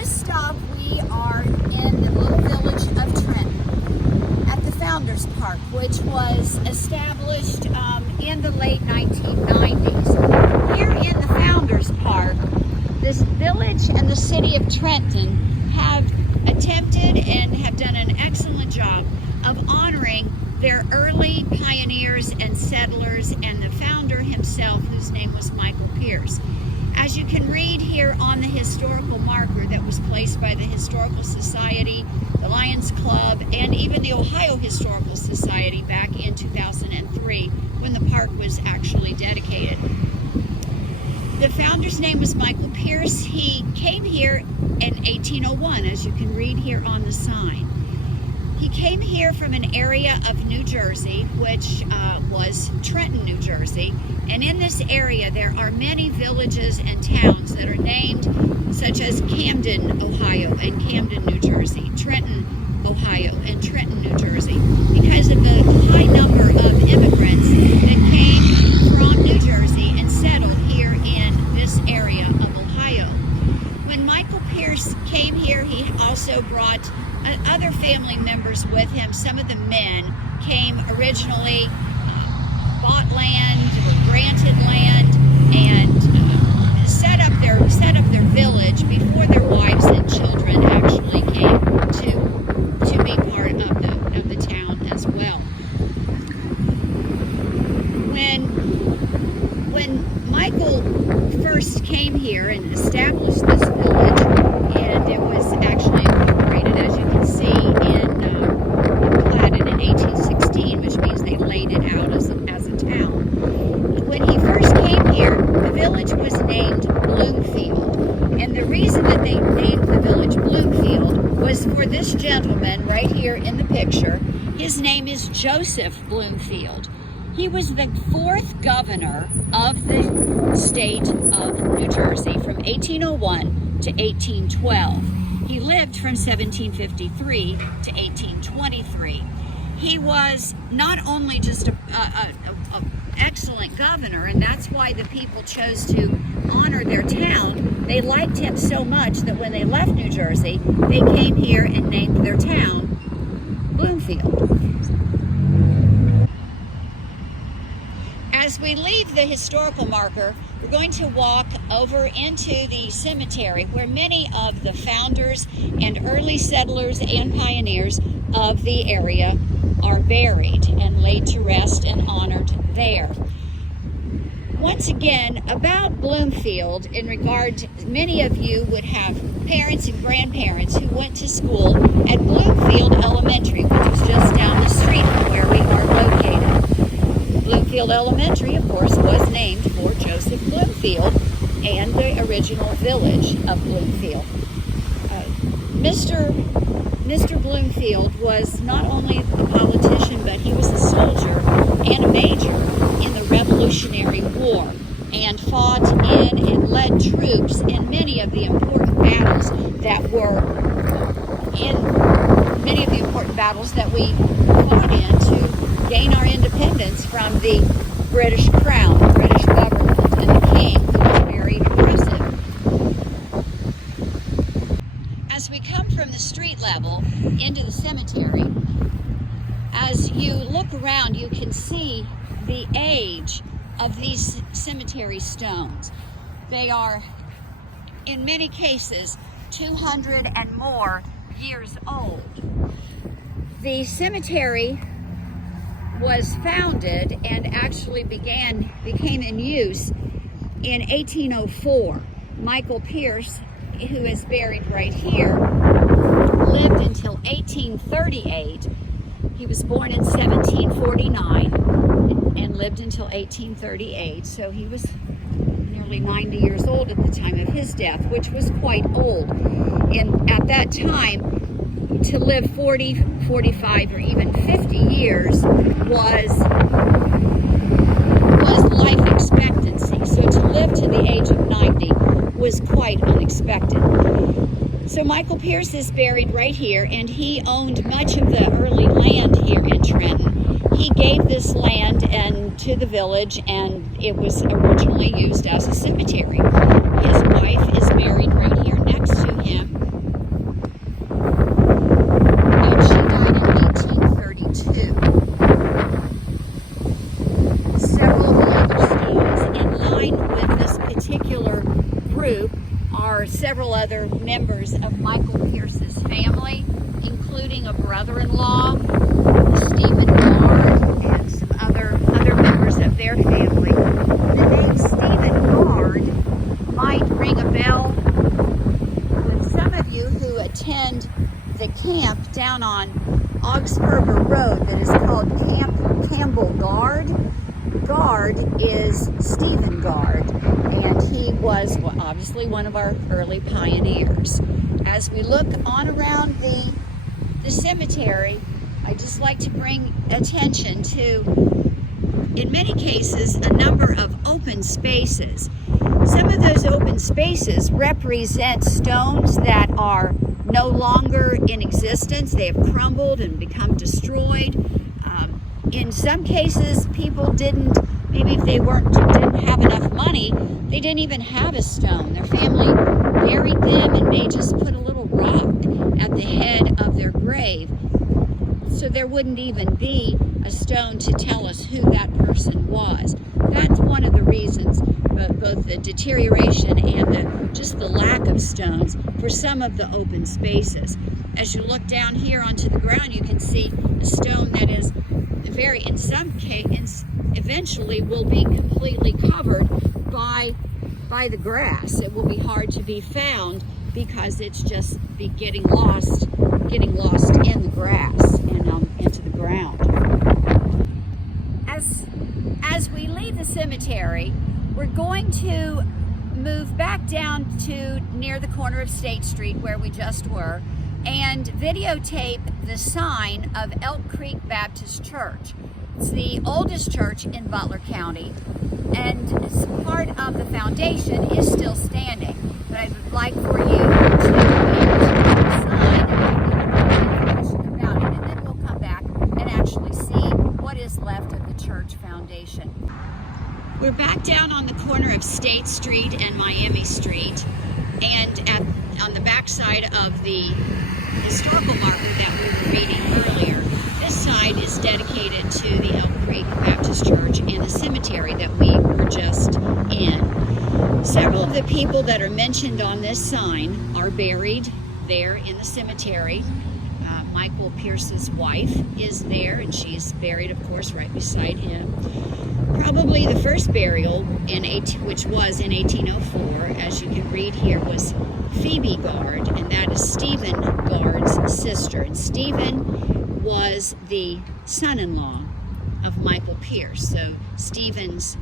this stop, we are in the little village of Trenton at the Founders Park, which was established in the late 1990s. Here in the Founders Park, this village and the city of Trenton have attempted and have done an excellent job of honoring their early pioneers and settlers and the founder himself, whose name was Michael Pierce. As you can read here on the historical marker that was placed by the Historical Society, the Lions Club, and even the Ohio Historical Society back in 2003 when the park was actually dedicated. The founder's name was Michael Pierce. He came here in 1801, as you can read here on the sign. He came here from an area of New Jersey, which was Trenton, New Jersey. And in this area, there are many villages and towns that are named, such as Camden, Ohio, and Camden, New Jersey, Trenton, Ohio, and Trenton, New Jersey, because of the high number of immigrants that came from New Jersey and settled here in this area of Ohio. When Michael Pierce came here, he also brought other family members with him. Some of the men came originally, bought land, were granted land, and set up their village before their wives and children actually came to be part of the town as well. When Michael first came here and established this village, and it was actually incorporated, as you can see, platted in 1816, which means they laid it out as a town. When he first came here, the village was named Bloomfield, and the reason that they named the village Bloomfield was for this gentleman right here in the picture. His name is Joseph Bloomfield. He was the 4th governor of the state of New Jersey from 1801 to 1812. He lived from 1753 to 1823. He was not only just an excellent governor, and that's why the people chose to honor their town. They liked him so much that when they left New Jersey, they came here and named their town Bloomfield. As we leave the historical marker, we're going to walk over into the cemetery where many of the founders and early settlers and pioneers of the area are buried and laid to rest and honored there. Once again, about Bloomfield, in regard to, many of you would have parents and grandparents who went to school at Bloomfield Elementary, which is just down the street from where we are located. Bloomfield Elementary, of course, was named for Joseph Bloomfield and the original village of Bloomfield. Mr. Bloomfield was not only a politician, but he was a soldier and a major in the Revolutionary War and fought in and led troops in many of the important battles that we fought in to gain our independence from the British Crown, the British government, and the king, who was very oppressive. As we come from the street level into the cemetery, as you look around, you can see the age of these cemetery stones. They are, in many cases, 200 and more years old. The cemetery was founded and actually became in use in 1804. Michael Pierce, who is buried right here, lived until 1838. He was born in 1749 and lived until 1838, so he was nearly 90 years old at the time of his death, which was quite old. And at that time, to live 40, 45, or even 50 years was life expectancy. So to live to the age of 90 was quite unexpected. So Michael Pierce is buried right here, and he owned much of the early land here in Trenton. He gave this land to the village, and it was originally used as a cemetery. His wife is buried right here next to him. are several other members of Michael Pierce's family, including a brother-in-law, Stephen Gard, and some other members of their family. The name Stephen Gard might ring a bell with some of you who attend the camp down on Augsburger Road that is called Camp Campbell Gard. Gard is Stephen Gard, and he was obviously one of our early pioneers. As we look on around the cemetery, I just like to bring attention to, in many cases, a number of open spaces. Some of those open spaces represent stones that are no longer in existence. They have crumbled and become destroyed. In some cases, people maybe if they didn't have enough money, they didn't even have a stone. Their family buried them and they just put a little rock at the head of their grave. So there wouldn't even be a stone to tell us who that person was. That's one of the reasons, both the deterioration and just the lack of stones for some of the open spaces. As you look down here onto the ground, you can see a stone that is in some cases, eventually will be completely covered by the grass. It will be hard to be found because it's just getting lost in the grass and into the ground. As we leave the cemetery, we're going to move back down to near the corner of State Street where we just were and videotape the sign of Elk Creek Baptist Church. It's the oldest church in Butler County, and part of the foundation is still standing. But I would like for you to the sign and information about it, and then we'll come back and actually see what is left of the church foundation. We're back down on the corner of State Street and Miami Street, and on the back side of the historical marker that we were reading earlier. This side is dedicated to the Elk Creek Baptist Church and the cemetery that we were just in. Several of the people that are mentioned on this sign are buried there in the cemetery. Michael Pierce's wife is there, and she's buried, of course, right beside him. Probably the first burial, which was in 1804, as you can read here, was Phoebe Gard, and that is Stephen Gard's sister. And Stephen was the son-in-law of Michael Pierce, so Stephen's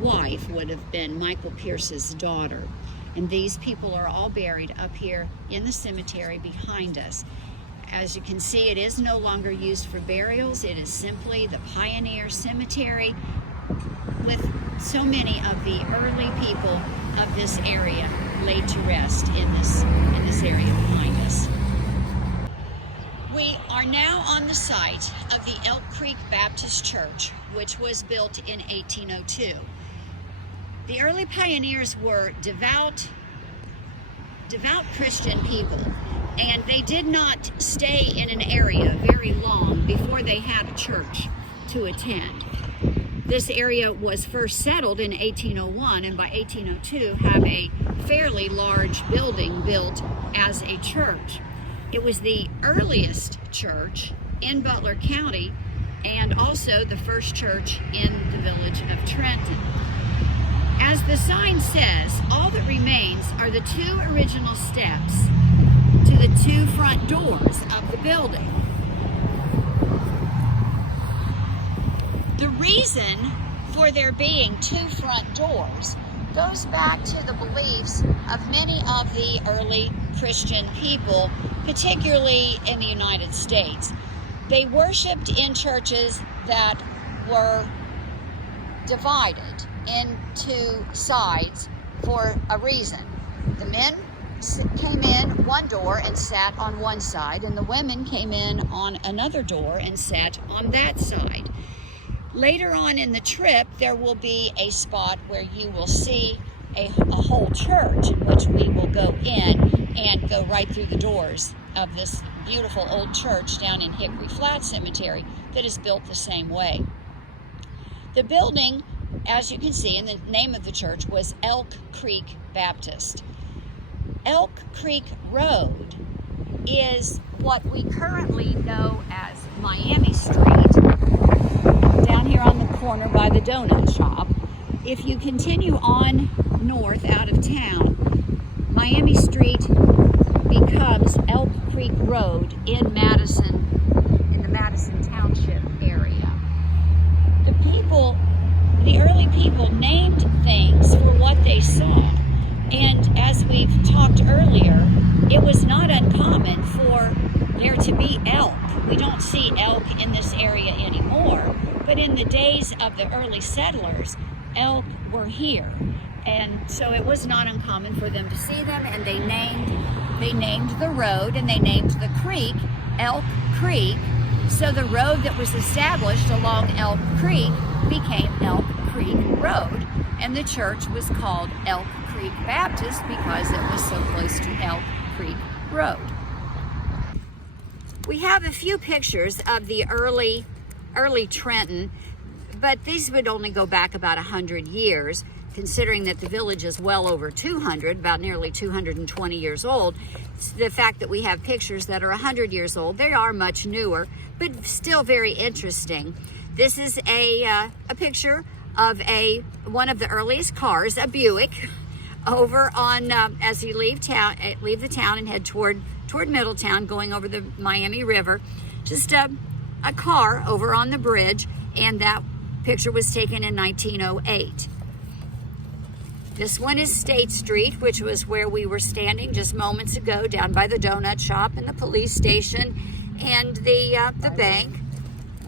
wife would have been Michael Pierce's daughter. And these people are all buried up here in the cemetery behind us. As you can see, it is no longer used for burials. It is simply the pioneer cemetery with so many of the early people of this area laid to rest in this area behind us. We are now on the site of the Elk Creek Baptist Church, which was built in 1802. The early pioneers were devout Christian people, and they did not stay in an area very long before they had a church to attend. This area was first settled in 1801, and by 1802 have a fairly large building built as a church. It was the earliest church in Butler County and also the first church in the village of Trenton. As the sign says, all that remains are the two original steps to the two front doors of the building. The reason for there being two front doors goes back to the beliefs of many of the early Christian people, particularly in the United States. They worshiped in churches that were divided into sides for a reason. The men came in one door and sat on one side, and the women came in on another door and sat on that side. Later on in the trip, there will be a spot where you will see a whole church in which we will go in and go right through the doors of this beautiful old church down in Hickory Flat Cemetery that is built the same way. The building, as you can see, and the name of the church was Elk Creek Baptist. Elk Creek Road is what we currently know as Miami Street, down here on the corner by the donut shop. If you continue on north out of town, Miami Street becomes Elk Creek Road in the Madison Township area. The early people named things for what they saw. And as we've talked earlier, it was not uncommon for there to be elk. We don't see elk in this area anymore, but in the days of the early settlers, elk were here. And so it was not uncommon for them to see them, and they named the road and they named the creek Elk Creek. So the road that was established along Elk Creek became Elk Creek Road, and the church was called Elk Creek Baptist because it was so close to Elk Creek Road. We have a few pictures of the early Trenton, but these would only go back about 100 years, considering that the village is well over 200, about nearly 220 years old. The fact that we have pictures that are 100 years old, they are much newer, but still very interesting. This is a picture of one of the earliest cars, a Buick, over on as you leave the town and head toward Middletown, going over the Miami River. Just a car over on the bridge, and that picture was taken in 1908. This one is State Street, which was where we were standing just moments ago, down by the donut shop and the police station and the bank,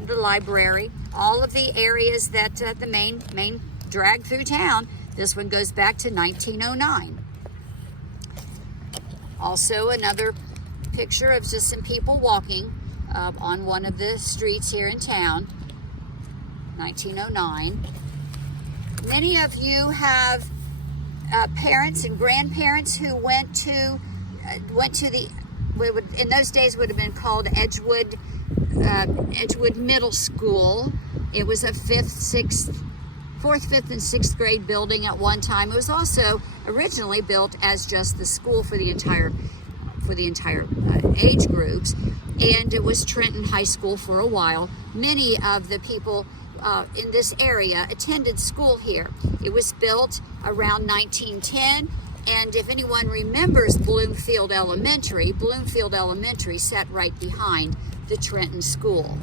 the library, all of the areas that the main drag through town. This one goes back to 1909. Also another picture of just some people walking on one of the streets here in town, 1909. Many of you have parents and grandparents who went to the, in those days would have been called Edgewood Middle School. It was a 4th, 5th, and 6th grade building at one time. It was also originally built as just the school for the entire age groups, and it was Trenton High School for a while. Many of the people in this area attended school here. It was built around 1910, and if anyone remembers Bloomfield Elementary sat right behind the Trenton School.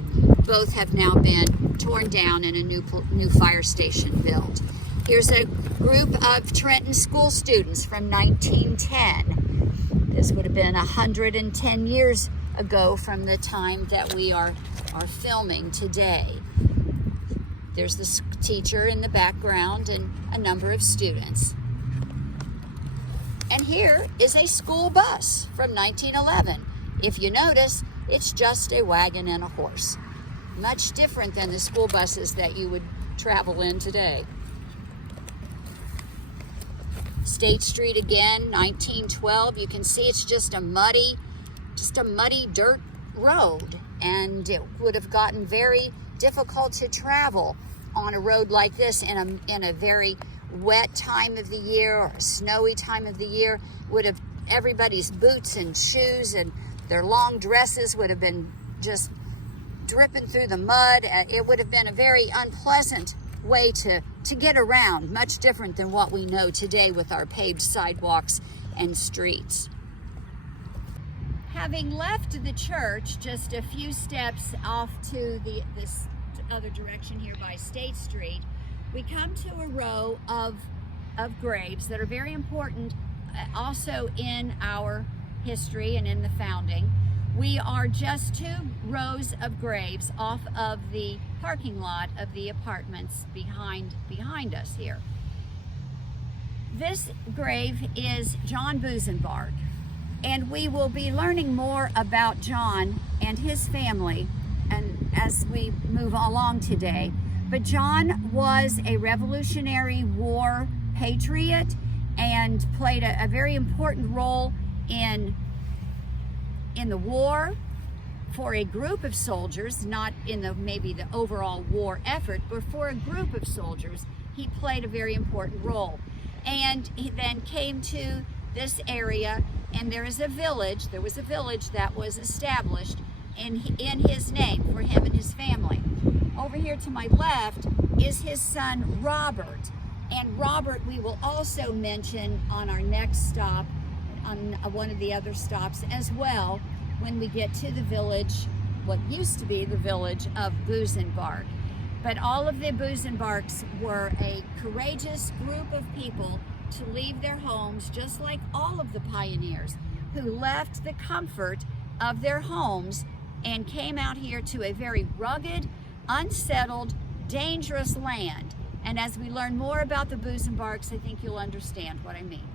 Both have now been torn down and a new fire station built. Here's a group of Trenton school students from 1910. This would have been 110 years ago from the time that we are filming today. There's the teacher in the background and a number of students. And here is a school bus from 1911. If you notice, it's just a wagon and a horse. Much different than the school buses that you would travel in today. State Street again, 1912. You can see it's just a muddy dirt road, and it would have gotten very difficult to travel on a road like this in a very wet time of the year or a snowy time of the year. Everybody's boots and shoes and their long dresses would have been just dripping through the mud. It would have been a very unpleasant way to get around, much different than what we know today with our paved sidewalks and streets. Having left the church just a few steps off to this other direction here by State Street, we come to a row of graves that are very important also in our history and in the founding. We are just 2 rows of graves off of the parking lot of the apartments behind us here. This grave is John Busenbarg, and we will be learning more about John and his family and as we move along today. But John was a Revolutionary War patriot and played a very important role in the war for a group of soldiers, not in maybe the overall war effort, but for a group of soldiers, he played a very important role. And he then came to this area, and there was a village that was established in his name for him and his family. Over here to my left is his son Robert, and Robert we will also mention on our next stop, on one of the other stops as well, when we get to the village, what used to be the village of Busenbark. But all of the Busenbarks were a courageous group of people to leave their homes, just like all of the pioneers who left the comfort of their homes and came out here to a very rugged, unsettled, dangerous land. And as we learn more about the Busenbarks, I think you'll understand what I mean.